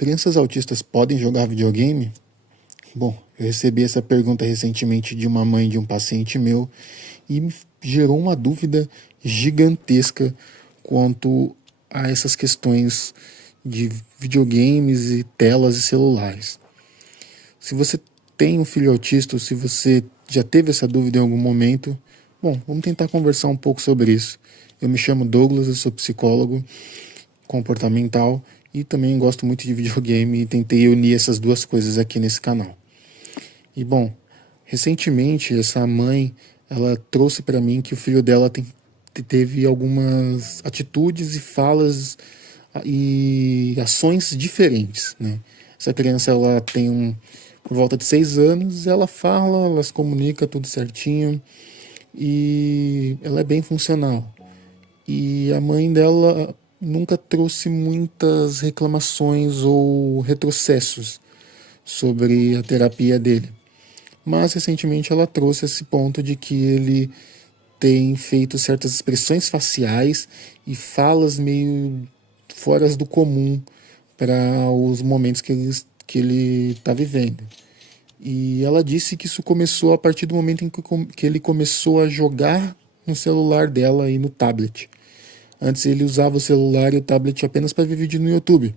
Crianças autistas podem jogar videogame? Bom, eu recebi essa pergunta recentemente de uma mãe de um paciente meu e me gerou uma dúvida gigantesca quanto a essas questões de videogames e telas e celulares. Se você tem um filho autista ou se você já teve essa dúvida em algum momento, bom, vamos tentar conversar um pouco sobre isso. Eu me chamo Douglas, eu sou psicólogo comportamental e também gosto muito de videogame e tentei unir essas duas coisas aqui nesse canal. E bom, recentemente essa mãe, ela trouxe para mim que o filho dela teve algumas atitudes e falas e ações diferentes, né? Essa criança, ela tem por volta de 6 anos, ela fala, ela se comunica tudo certinho e ela é bem funcional. E a mãe dela nunca trouxe muitas reclamações ou retrocessos sobre a terapia dele. Mas recentemente ela trouxe esse ponto de que ele tem feito certas expressões faciais e falas meio fora do comum para os momentos que ele está vivendo. E ela disse que isso começou a partir do momento em que ele começou a jogar no celular dela e no tablet. Antes ele usava o celular e o tablet apenas para ver vídeo no YouTube.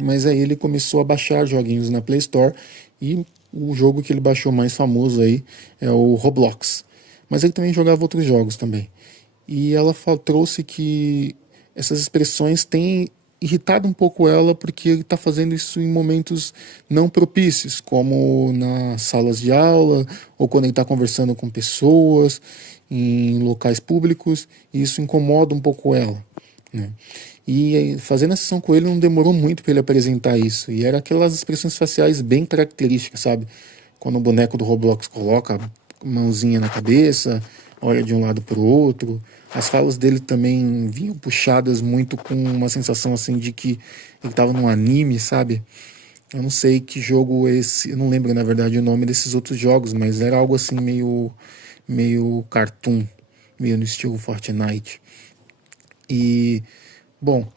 Mas aí ele começou a baixar joguinhos na Play Store e o jogo que ele baixou mais famoso aí é o Roblox. Mas ele também jogava outros jogos também. E ela trouxe que essas expressões têm irritado um pouco ela porque ele está fazendo isso em momentos não propícios, como nas salas de aula ou quando ele está conversando com pessoas em locais públicos, e isso incomoda um pouco ela, né? E fazendo a sessão com ele não demorou muito para ele apresentar isso, e era aquelas expressões faciais bem características, sabe? Quando o boneco do Roblox coloca a mãozinha na cabeça, olha de um lado para o outro. As falas dele também vinham puxadas muito com uma sensação assim de que ele estava num anime, sabe? Eu não sei que jogo esse, eu não lembro na verdade o nome desses outros jogos, mas era algo assim meio cartoon, meio no estilo Fortnite. E, bom,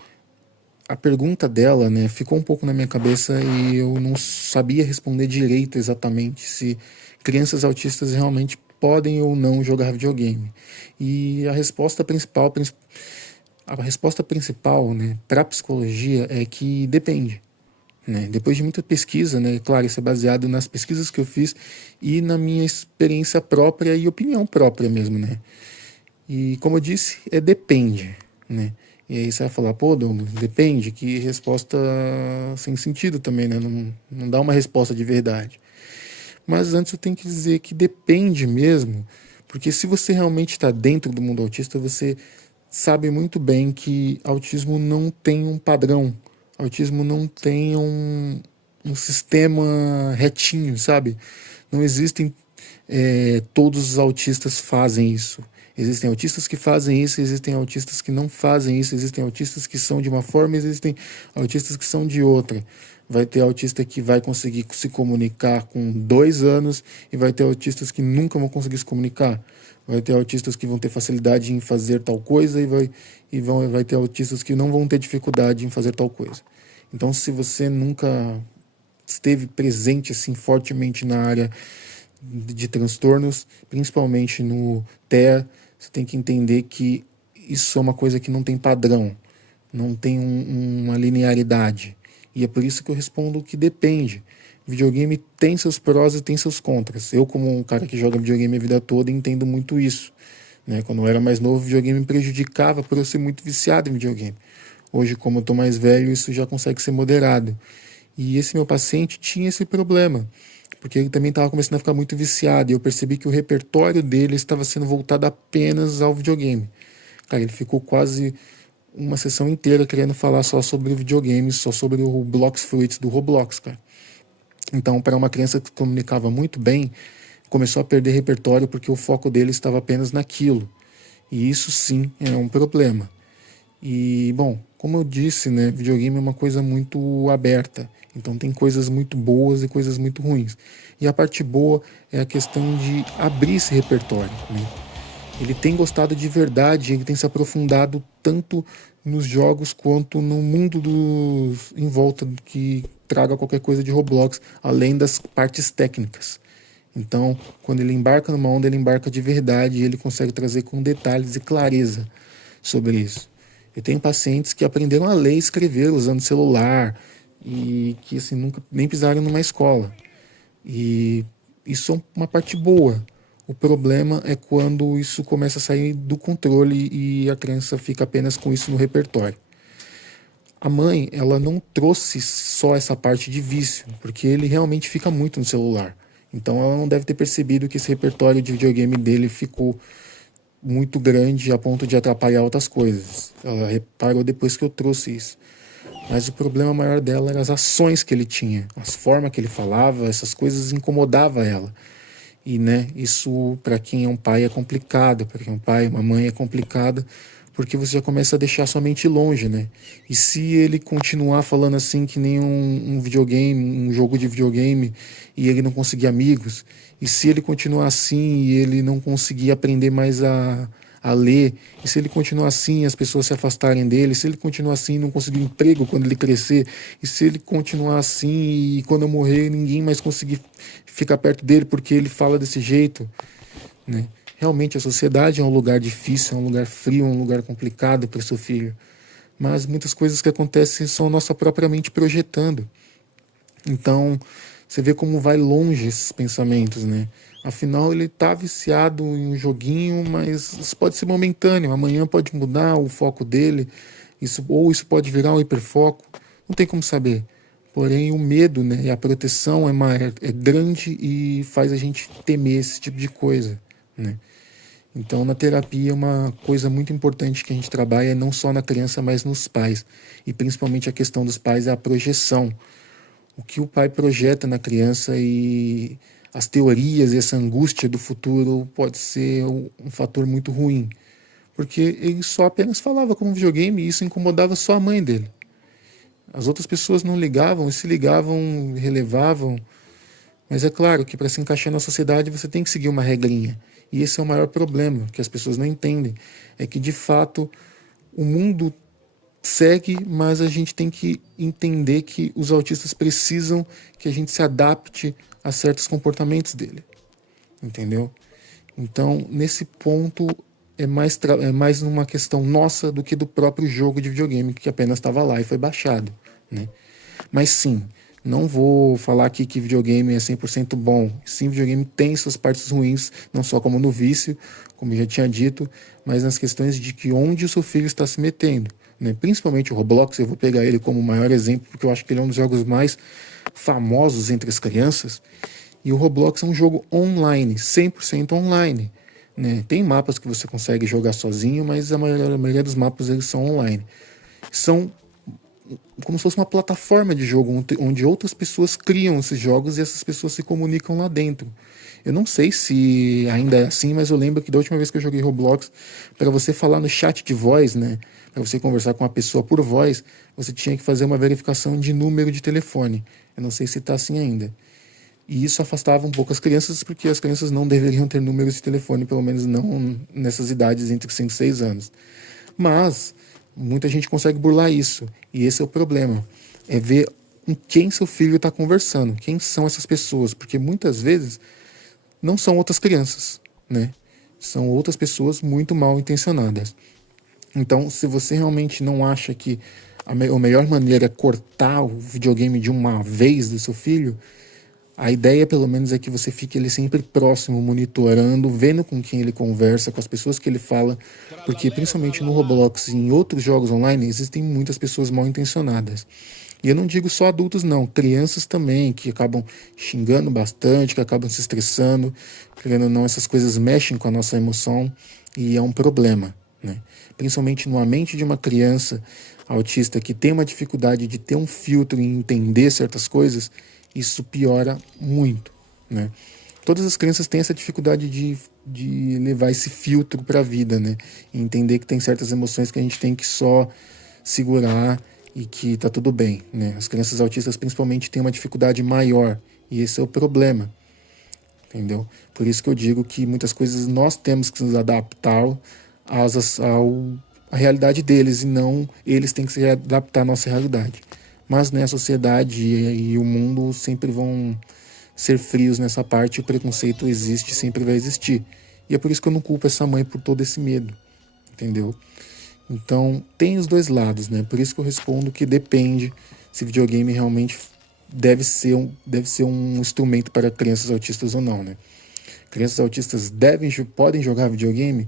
a pergunta dela, né, ficou um pouco na minha cabeça e eu não sabia responder direito exatamente se crianças autistas realmente podem ou não jogar videogame. E a resposta principal, né, para a psicologia é que depende. Né? Depois de muita pesquisa, né, claro, isso é baseado nas pesquisas que eu fiz e na minha experiência própria e opinião própria mesmo, né? E como eu disse, depende, né? E aí você vai falar, pô, Douglas, depende, que resposta sem sentido também, né? Não dá uma resposta de verdade. Mas antes eu tenho que dizer que depende mesmo, porque se você realmente está dentro do mundo autista, você sabe muito bem que autismo não tem um padrão, autismo não tem um sistema retinho, sabe? Não existem, todos os autistas fazem isso. Existem autistas que fazem isso, existem autistas que não fazem isso, existem autistas que são de uma forma, existem autistas que são de outra. Vai ter autista que vai conseguir se comunicar com 2 anos e vai ter autistas que nunca vão conseguir se comunicar. Vai ter autistas que vão ter facilidade em fazer tal coisa vai ter autistas que não vão ter dificuldade em fazer tal coisa. Então, se você nunca esteve presente assim fortemente na área de transtornos, principalmente no TEA, você tem que entender que isso é uma coisa que não tem padrão, não tem uma linearidade. E é por isso que eu respondo que depende. Videogame tem seus prós e tem seus contras. Eu, como um cara que joga videogame a vida toda, entendo muito isso. Né? Quando eu era mais novo, o videogame me prejudicava por eu ser muito viciado em videogame. Hoje, como eu estou mais velho, isso já consegue ser moderado. E esse meu paciente tinha esse problema, porque ele também estava começando a ficar muito viciado, e eu percebi que o repertório dele estava sendo voltado apenas ao videogame. Cara, ele ficou quase uma sessão inteira querendo falar só sobre videogames, só sobre o Blox Fruits do Roblox, cara. Então, para uma criança que comunicava muito bem, começou a perder repertório porque o foco dele estava apenas naquilo. E isso sim é um problema. E, bom, como eu disse, né, videogame é uma coisa muito aberta. Então tem coisas muito boas e coisas muito ruins. E a parte boa é a questão de abrir esse repertório, né? Ele tem gostado de verdade, ele tem se aprofundado tanto nos jogos quanto no mundo em volta que traga qualquer coisa de Roblox, além das partes técnicas. Então, quando ele embarca numa onda, ele embarca de verdade e ele consegue trazer com detalhes e clareza sobre isso. Eu tenho pacientes que aprenderam a ler e escrever usando celular e que assim nunca nem pisaram numa escola. E isso é uma parte boa. O problema é quando isso começa a sair do controle e a criança fica apenas com isso no repertório. A mãe, ela não trouxe só essa parte de vício, porque ele realmente fica muito no celular. Então ela não deve ter percebido que esse repertório de videogame dele ficou muito grande a ponto de atrapalhar outras coisas. Ela reparou depois que eu trouxe isso. Mas o problema maior dela eram as ações que ele tinha, as formas que ele falava, essas coisas incomodavam ela. E, né, isso para quem é um pai é complicado, para quem é um pai, uma mãe é complicado, porque você já começa a deixar sua mente longe, né? E se ele continuar falando assim que nem um videogame, um jogo de videogame, e ele não conseguir amigos, e se ele continuar assim e ele não conseguir aprender mais a ler, e se ele continuar assim as pessoas se afastarem dele, se ele continuar assim e não conseguir emprego quando ele crescer, e se ele continuar assim e quando eu morrer ninguém mais conseguir ficar perto dele porque ele fala desse jeito, né? Realmente a sociedade é um lugar difícil, é um lugar frio, é um lugar complicado para o seu filho, mas muitas coisas que acontecem são nossa própria mente projetando. Então, você vê como vai longe esses pensamentos, né? Afinal, ele tá viciado em um joguinho, mas isso pode ser momentâneo. Amanhã pode mudar o foco dele, ou isso pode virar um hiperfoco. Não tem como saber. Porém, o medo, né, e a proteção é grande e faz a gente temer esse tipo de coisa, né? Então, na terapia, uma coisa muito importante que a gente trabalha é não só na criança, mas nos pais. E principalmente a questão dos pais é a projeção, o que o pai projeta na criança e as teorias e essa angústia do futuro pode ser um fator muito ruim, porque ele só apenas falava como videogame e isso incomodava só a mãe dele. As outras pessoas não ligavam, e se ligavam, relevavam, mas é claro que para se encaixar na sociedade você tem que seguir uma regrinha. E esse é o maior problema, que as pessoas não entendem, é que de fato o mundo segue, mas a gente tem que entender que os autistas precisam que a gente se adapte a certos comportamentos dele, entendeu? Então, nesse ponto, é mais uma questão nossa do que do próprio jogo de videogame, que apenas estava lá e foi baixado, né? Mas sim, não vou falar aqui que videogame é 100% bom. Sim, videogame tem suas partes ruins, não só como no vício, como eu já tinha dito, mas nas questões de que onde o seu filho está se metendo, né? Principalmente o Roblox, eu vou pegar ele como o maior exemplo, porque eu acho que ele é um dos jogos mais famosos entre as crianças. E o Roblox é um jogo online, 100% online, né? Tem mapas que você consegue jogar sozinho, mas a maioria dos mapas eles são online. São como se fosse uma plataforma de jogo onde outras pessoas criam esses jogos e essas pessoas se comunicam lá dentro. Eu não sei se ainda é assim, mas eu lembro que da última vez que eu joguei Roblox, para você falar no chat de voz, né, para você conversar com uma pessoa por voz, você tinha que fazer uma verificação de número de telefone. Eu não sei se está assim ainda. E isso afastava um pouco as crianças, porque as crianças não deveriam ter números de telefone, pelo menos não nessas idades entre 5 e 6 anos. Mas muita gente consegue burlar isso. E esse é o problema. É ver com quem seu filho está conversando. Quem são essas pessoas. Porque muitas vezes não são outras crianças, né? São outras pessoas muito mal intencionadas. Então, se você realmente não acha que a melhor maneira é cortar o videogame de uma vez do seu filho, a ideia, pelo menos, é que você fique ele sempre próximo, monitorando, vendo com quem ele conversa, com as pessoas que ele fala, porque principalmente no Roblox e em outros jogos online existem muitas pessoas mal intencionadas. E eu não digo só adultos, não, crianças também, que acabam xingando bastante, que acabam se estressando, querendo ou não, essas coisas mexem com a nossa emoção e é um problema, né? Principalmente numa mente de uma criança autista que tem uma dificuldade de ter um filtro e entender certas coisas, isso piora muito, né? Todas as crianças têm essa dificuldade de levar esse filtro para a vida, né? E entender que tem certas emoções que a gente tem que só segurar e que tá tudo bem, né? As crianças autistas principalmente têm uma dificuldade maior e esse é o problema, entendeu? Por isso que eu digo que muitas coisas nós temos que nos adaptar a realidade deles e não eles têm que se adaptar à nossa realidade. Mas né, a sociedade e o mundo sempre vão ser frios nessa parte, o preconceito existe, sempre vai existir. E é por isso que eu não culpo essa mãe por todo esse medo, entendeu? Então, tem os dois lados, né? Por isso que eu respondo que depende se videogame realmente deve ser um instrumento para crianças autistas ou não, né? Crianças autistas podem jogar videogame?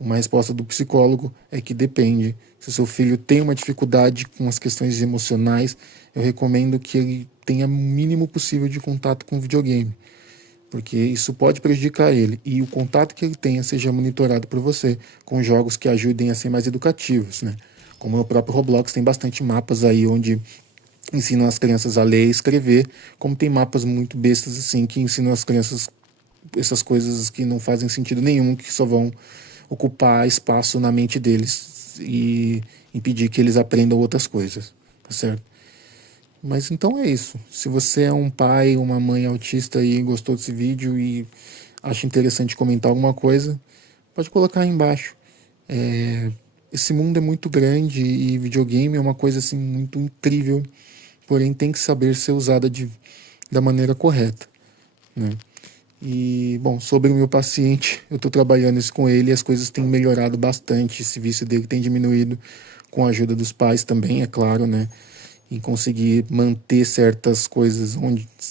Uma resposta do psicólogo é que depende. Se o seu filho tem uma dificuldade com as questões emocionais, eu recomendo que ele tenha o mínimo possível de contato com o videogame, porque isso pode prejudicar ele e o contato que ele tenha seja monitorado por você com jogos que ajudem a ser mais educativos, né? Como o próprio Roblox tem bastante mapas aí onde ensinam as crianças a ler e escrever, como tem mapas muito bestas assim que ensinam as crianças essas coisas que não fazem sentido nenhum, que só vão ocupar espaço na mente deles e impedir que eles aprendam outras coisas, tá certo? Mas então é isso. Se você é um pai, uma mãe autista e gostou desse vídeo e acha interessante comentar alguma coisa, pode colocar aí embaixo. Esse mundo é muito grande e videogame é uma coisa assim muito incrível, porém tem que saber ser usada da maneira correta, né? E, bom, sobre o meu paciente, eu estou trabalhando isso com ele e as coisas têm melhorado bastante. Esse vício dele tem diminuído com a ajuda dos pais também, é claro, né? E conseguir manter certas coisas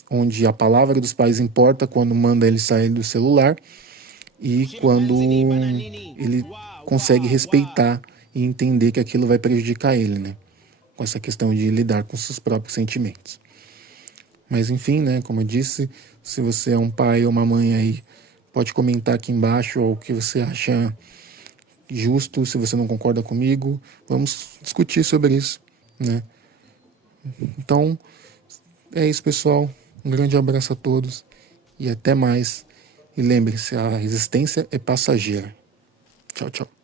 onde a palavra dos pais importa quando manda ele sair do celular e quando ele consegue respeitar e entender que aquilo vai prejudicar ele, né? Com essa questão de lidar com seus próprios sentimentos. Mas enfim, né, como eu disse, se você é um pai ou uma mãe aí, pode comentar aqui embaixo o que você acha justo, se você não concorda comigo, vamos discutir sobre isso, né? Então, é isso, pessoal. Um grande abraço a todos e até mais. E lembre-se, a resistência é passageira. Tchau, tchau.